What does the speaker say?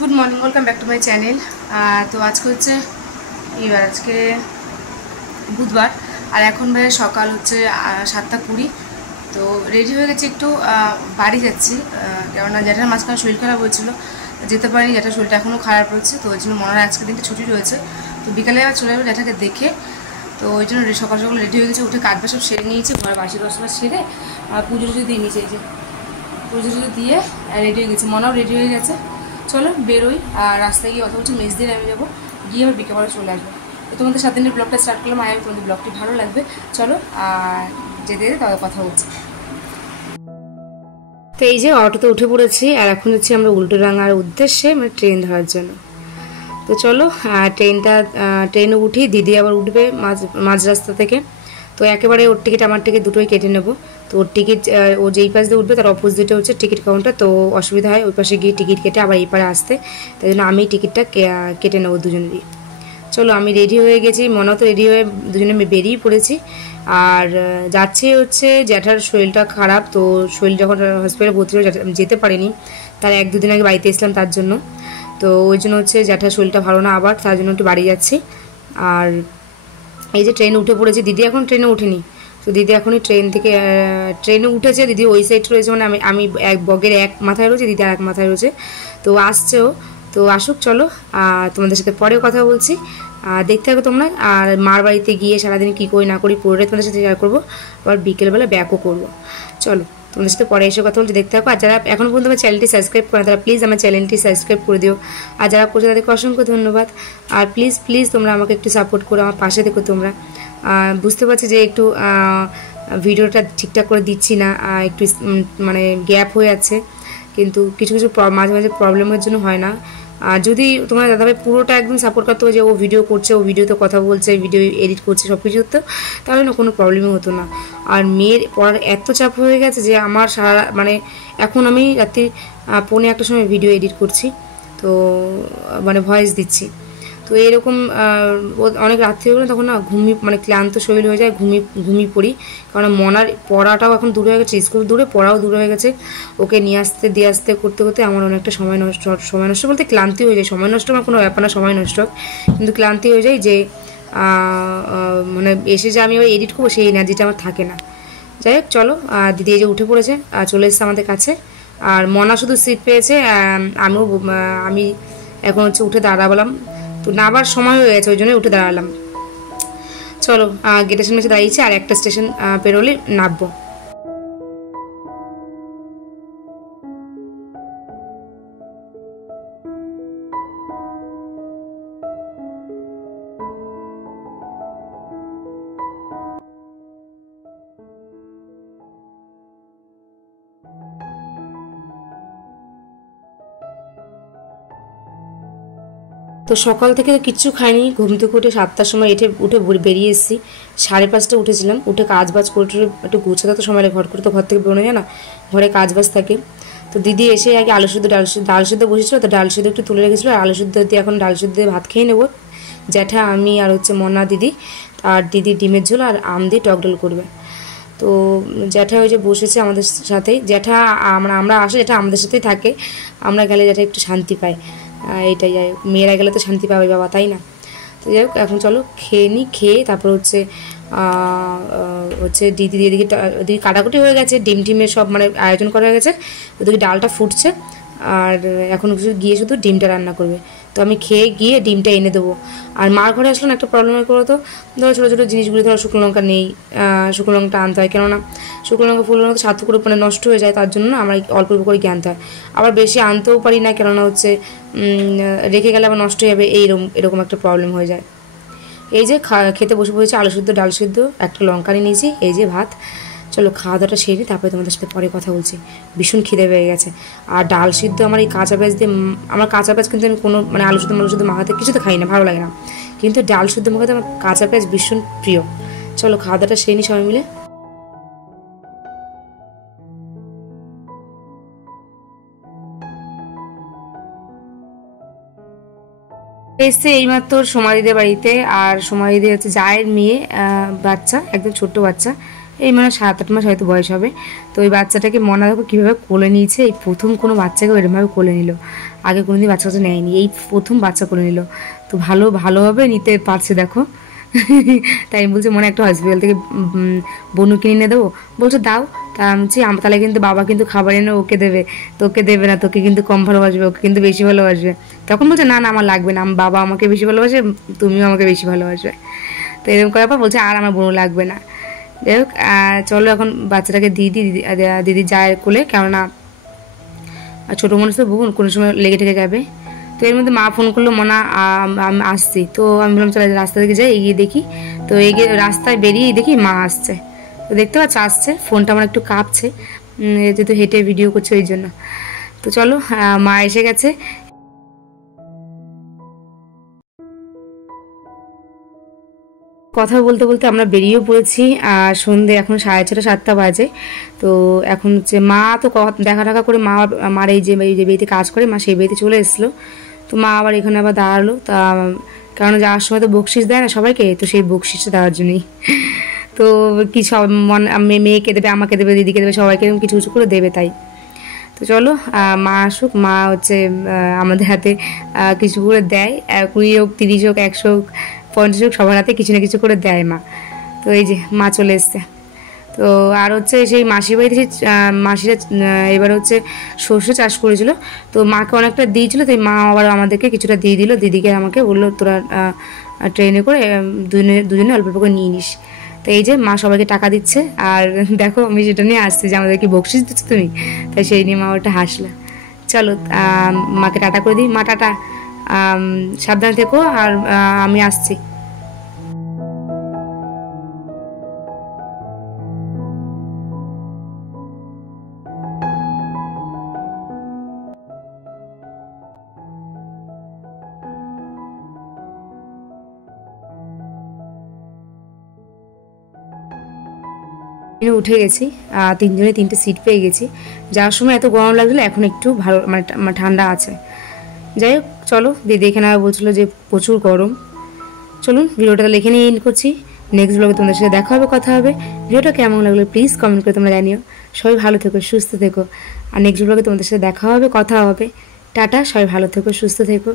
Good morning, welcome back to my channel. তো আজকে হচ্ছে আজকে বুধবার আর এখন ভাই সকাল হচ্ছে 7:20। তো রেডি হয়ে গেছি, একটু বাড়ি যাচ্ছি কেননা জ্যাঠার মাঝখানে শরীর খারাপ হয়েছিল, যেতে পারিনি। জ্যাঠার শরীরটা এখনও খারাপ রয়েছে, তো ওই জন্য মনে হয় আজকের দিনটা ছুটি রয়েছে। তো বিকালে আবার চলে যাবো জ্যাঠাকে দেখে। তো ওই জন্য সকাল সকাল রেডি হয়ে গেছে, উঠে কাজটা সব সেরে নিয়েছি, ঘরে বাসি দশটা সেরে আর পুজো টুজো দিয়ে নিয়েছে। এই যে পুজো টুজো দিয়ে রেডি হয়ে গেছে, মনাও রেডি হয়ে গেছে। চলো বেরোই, আর রাস্তায় গিয়ে অত হচ্ছে মেজ দিয়ে নেমে যাবো, গিয়ে আবার বিকেলবেলা চলে আসবো। তো তোমাদের 7 দিনের ব্লগটা স্টার্ট করলাম, আয় তোমাদের ব্লগটি ভালো লাগবে। চলো আর যেতে যেতে তাদের কথা বলছি। তো এই যে অটোতে উঠে পড়েছি, আর এখন হচ্ছে আমরা উল্টোডাঙ্গার উদ্দেশ্যে মানে ট্রেন ধরার জন্য। তো চলো ট্রেনে উঠি, দিদি আবার উঠবে মাঝ রাস্তা থেকে। তো একেবারে ওর টিকিট আমার টিকিট দুটোই কেটে নেবো। তো ওর টিকিট ও যেই পাশ দিয়ে উঠবে তার অপোজিটে হচ্ছে টিকিট কাউন্টার, তো অসুবিধা হয় ওই পাশে গিয়ে টিকিট কেটে আবার এই পারে আসতে, তাই জন্য আমি টিকিটটা কেটে নেবো দুজনেরই। চলো আমি রেডি হয়ে গেছি, মনেও তো রেডি হয়ে দুজনে বেরিয়ে পড়েছি। আর যাচ্ছে হচ্ছে জ্যাঠার শরীরটা খারাপ, তো শরীর যখন হসপিটালে ভর্তি হয়ে যেতে পারিনি, তার 1-2 দিন আগে বাড়িতে এসলাম তার জন্য। তো ওই জন্য হচ্ছে জ্যাঠার শরীরটা ভালো না, আবার তার জন্য একটু বাড়ি যাচ্ছি। আর এই যে ট্রেনে উঠে পড়েছি, দিদি এখন ট্রেনে উঠেনি। তো দিদি এখনই ট্রেনে উঠেছে, দিদি ওই সাইড রয়েছে, মানে আমি এক বগের এক মাথায় রয়েছে, দিদি আর এক মাথায় রয়েছে। তো আসছেও, তো আসুক। চলো তোমাদের সাথে পরে কথা বলছি, দেখতে থাকো তোমরা। আর মার বাড়িতে গিয়ে সারাদিন কী করি না করি পুরোটাই তোমাদের সাথে শেয়ার করবো, আবার বিকেলবেলা ব্যাকও করবো। চলো তোমাদের সাথে পরে এসে কথা বলছি, দেখতে থাকো। আর যারা এখন পর্যন্ত আমার চ্যানেলটি সাবস্ক্রাইব করে তারা প্লিজ আমার চ্যানেলটি সাবস্ক্রাইব করে দিও, আর যারা করছে তাদেরকে অসংখ্য ধন্যবাদ। আর প্লিজ প্লিজ তোমরা আমাকে একটু সাপোর্ট করো, আমার পাশে দেখো তোমরা। বুঝতে পারছি যে একটু ভিডিওটা ঠিকঠাক করে দিচ্ছি না, একটু মানে গ্যাপ হয়ে যাচ্ছে, কিন্তু কিছু কিছু মাঝে মাঝে প্রবলেমের জন্য হয় না। আর যদি তোমার দাদাভাই পুরোটা একদম সাপোর্ট করতে হবে যে ও ভিডিও করছে, ও ভিডিওতে কথা বলছে, ভিডিও এডিট করছে, সব কিছু তো, তাহলে না কোনো প্রবলেমই হতো না। আর মেয়ের পড়ার এত চাপ হয়ে গেছে যে আমার মানে এখন আমি রাত্রি 1:45 সময় ভিডিও এডিট করছি, তো মানে ভয়েস দিচ্ছি। তো এরকম অনেক রাত্রি হলে তখন না মানে ক্লান্ত শরীর হয়ে যায়, ঘুমিয়ে পড়ি। কারণ মনার পড়াটাও এখন দূরে হয়ে গেছে, স্কুল দূরে, পড়াও দূরে হয়ে গেছে। ওকে নিয়ে আসতে দিয়ে আসতে করতে করতে আমার অনেকটা সময় নষ্ট বলতে ক্লান্তি হয়ে যায়। সময় নষ্ট আমার কোনো ব্যাপার না, সময় নষ্ট, কিন্তু ক্লান্তি হয়ে যায় যে মানে এসে যে আমি ওই এডিট করবো সেই এনার্জিটা আমার থাকে না। যাই হোক চলো, দিদি এই যে উঠে পড়েছে, চলে এসেছে আমাদের কাছে। আর মনা শুধু সিট পেয়েছে, আমি এখন হচ্ছে উঠে দাঁড়ালাম। তো নাবার সময় হয়ে গেছে, ওই জন্যই উঠে দাঁড়ালাম। চলো গেটের সামনে এসে দাঁড়িয়েছি, আর একটা স্টেশন পেরোলে নামবো। তো সকাল থেকে কিচ্ছু খাইনি, ঘুম থেকে উঠে 7টার সময় উঠে বেরিয়ে এসেছি। 5:30 উঠেছিলাম, উঠে কাজবাজ করে একটু গুছাতে তো সময় লাগে, ঘর করে তো ঘর থেকে বেরোনো যায় না, ঘরে কাজবাজ থাকে। তো দিদি এসে আগে ডাল সিদ্ধ বসেছিল, তো ডাল সিদ্ধ একটু তুলে রেখেছিলো, আর আলু সিদ্ধ দিয়ে এখন ডাল সিদ্ধ দিয়ে ভাত খেয়ে নেবো। জ্যাঠা, আমি আর হচ্ছে মনা দিদি, আর দিদি ডিমের ঝোল আর আম দিয়ে টক ডাল করবে। তো জ্যাঠা ওই যে বসেছে আমাদের সাথেই। জ্যাঠা আমরা আসে, জ্যাঠা আমাদের সাথেই থাকে, আমরা গেলে জ্যাঠা একটু শান্তি পায়। এটাই, যাই হোক, মেয়েরা গেলে তো শান্তি পাবে বাবা, তাই না? তো যাই হোক এখন চলো খেয়ে নিই, খেয়ে তারপর হচ্ছে দিদি এদিকে কাটাকুটি হয়ে গেছে, ডিমের সব মানে আয়োজন করা হয়ে গেছে, ওদিকে ডালটা ফুটছে, আর এখন গিয়ে শুধু ডিমটা রান্না করবে। তো আমি খেয়ে গিয়ে ডিমটা এনে দেবো। আর মার ঘরে আসলে একটা প্রবলেম হয়ে করো, তো ধরো ছোটো ছোটো জিনিসগুলি, ধরো শুকনো লঙ্কা নেই, শুকনো লঙ্কাটা আনতে হয়, কেননা শুকনো লঙ্কা ফুল লঙ্কা স্বাদ করে মানে নষ্ট হয়ে যায়, তার জন্য না আমার অল্প অল্প করে আনতে হয়। আবার বেশি আনতেও পারি না, কেননা হচ্ছে রেখে গেলে আবার নষ্ট হয়ে যাবে, এরকম একটা প্রবলেম হয়ে যায়। এই যে খেতে বসে পড়েছি, আলু সিদ্ধ, ডাল সিদ্ধ, একটা লঙ্কা নিয়ে নিয়েছি, এই যে ভাত। চলো খাওয়া দাওয়াটা সেরে তারপরে তোমাদের সাথে পরে কথা বলছি, ভীষণ খিদে পেয়ে গেছে। আর ডাল সিদ্ধ আমার এই কাঁচা পেঁয়াজ দিয়ে, আমার কাঁচা পেঁয়াজ কিন্তু আমি কোনো মানে আলু সিদ্ধ মাখাতে কিছুতে খাই না, ভালো লাগে না, কিন্তু ডাল সিদ্ধ মাখাতে আমার কাঁচা পেঁয়াজ ভীষণ প্রিয়। চলো খাওয়া দাওয়াটা সেরে নিই সবাই মিলে। এসছে এইমাত্র সোমাদিদের বাড়িতে, আর সোমাদিদি হচ্ছে জায়ের মেয়ে, বাচ্চা, একদম ছোট্ট বাচ্চা, এই মানে 7-8 মাস হয়তো বয়স হবে। তো ওই বাচ্চাটাকে মনা দেখো কীভাবে কোলে নিয়েছে, এই প্রথম কোনো বাচ্চাকে এরকমভাবে কোলে নিল, আগে কোনোদিন বাচ্চা কাছে নেয়নি, এই প্রথম বাচ্চা কোলে নিল। তো ভালোভাবে নিতে পারছে দেখো। তাই বলছে মনে একটা হসপিটাল থেকে বনু কিনে এনে দেবো, বলছে দাও। তা আমি বলছি তাহলে কিন্তু বাবা কিন্তু খাবার এনে ওকে দেবে, তোকে দেবে না, তোকে কিন্তু কম ভালোবাসবে, ওকে কিন্তু বেশি ভালোবাসবে। তখন বলছে না না আমার লাগবে না, বাবা আমাকে বেশি ভালোবাসে, তুমিও আমাকে বেশি ভালোবাসবে। তো এরকম করার পর বলছে আর আমার বোনও লাগবে না। যাই হোক চলো এখন বাচ্চাটাকে দিদি যায় কোলে, কেননা ছোটো মানুষ তো বোন কোনো সময় লেগে ঠেকে যাবে। তো এর মধ্যে মা ফোন করলো মনা আসছি। তো আমি বললাম চলো রাস্তা দিকে যাই, এগিয়ে দেখি। তো এগিয়ে রাস্তায় বেরিয়ে দেখি মা আসছে। তো দেখতে পাচ্ছ আসছে, ফোনটা আমার একটু কাঁপছে যেহেতু হেঁটে ভিডিও করছে ওই জন্য। তো চলো মা এসে গেছে। কথা বলতে বলতে আমরা বেরিয়েও পড়েছি, আর সন্ধ্যে এখন 6:30-7টা বাজে। তো এখন হচ্ছে মা তো দেখা করে মার এই যে বাড়িতে কাজ করে মা সেই বাড়িতে চলে এসেছিলো। তো মা আবার এখানে আবার দাঁড়ালো, তা কারণ যাওয়ার সময় তো বকশিস দেয় না সবাইকে, তো সেই বকশিসটা দেওয়ার জন্যই। তো কি সব মেয়েকে দেবে, আমাকে দেবে, দিদিকে দেবে, সবাইকে এরকম কিছু কিছু করে দেবে তাই। তো চলো মা আসুক, মা হচ্ছে আমাদের হাতে কিছু করে দেয়, 20 হোক 30 হোক 100 হোক 50 হোক সবার হাতে কিছু না কিছু করে দেয় মা। তো এই যে মা চলে এসছে। তো আর হচ্ছে সেই মাসির বাড়িতে সেই মাসিরা এবার হচ্ছে সর্ষে চাষ করেছিল, তো মাকে অনেকটা দিয়েছিল, তাই মা আবার আমাদেরকে কিছুটা দিয়ে দিল, দিদিকে আমাকে বললো তোরা ট্রেনে করে দুজনে অল্প অল্প করে নিয়ে নিস। তো এই যে মা সবাইকে টাকা দিচ্ছে, আর দেখো আমি সেটা নিয়ে আসছি যে আমাদেরকে বকশিস দিচ্ছ তুমি, তাই সেই নিয়ে মা ওটা হাসলা। চলো মাকে টাটা করে দিই। মা টাটা, সাবধানে থেকো, আর আমি আসছি। উঠে গেছি, তিনজনে 3টে সিট পেয়ে গেছি। যাওয়ার সময় এত গরম লাগছিলো, এখন একটু ভালো মানে ঠান্ডা আছে। যাই হোক চলো, দিদি এখানে বলছিলো যে প্রচুর গরম। চলুন ভিডিওটা লিখে নিয়ে এন্ড করছি। নেক্সট ব্লগে তোমাদের সাথে দেখা হবে, কথা হবে। ভিডিওটা কেমন লাগলো প্লিজ কমেন্ট করে তোমরা জানিও। সবাই ভালো থেকো, সুস্থ থেকো, আর নেক্সট ব্লগে তোমাদের সাথে দেখা হবে, কথা হবে। টাটা, সবাই ভালো থেকো, সুস্থ থেকো।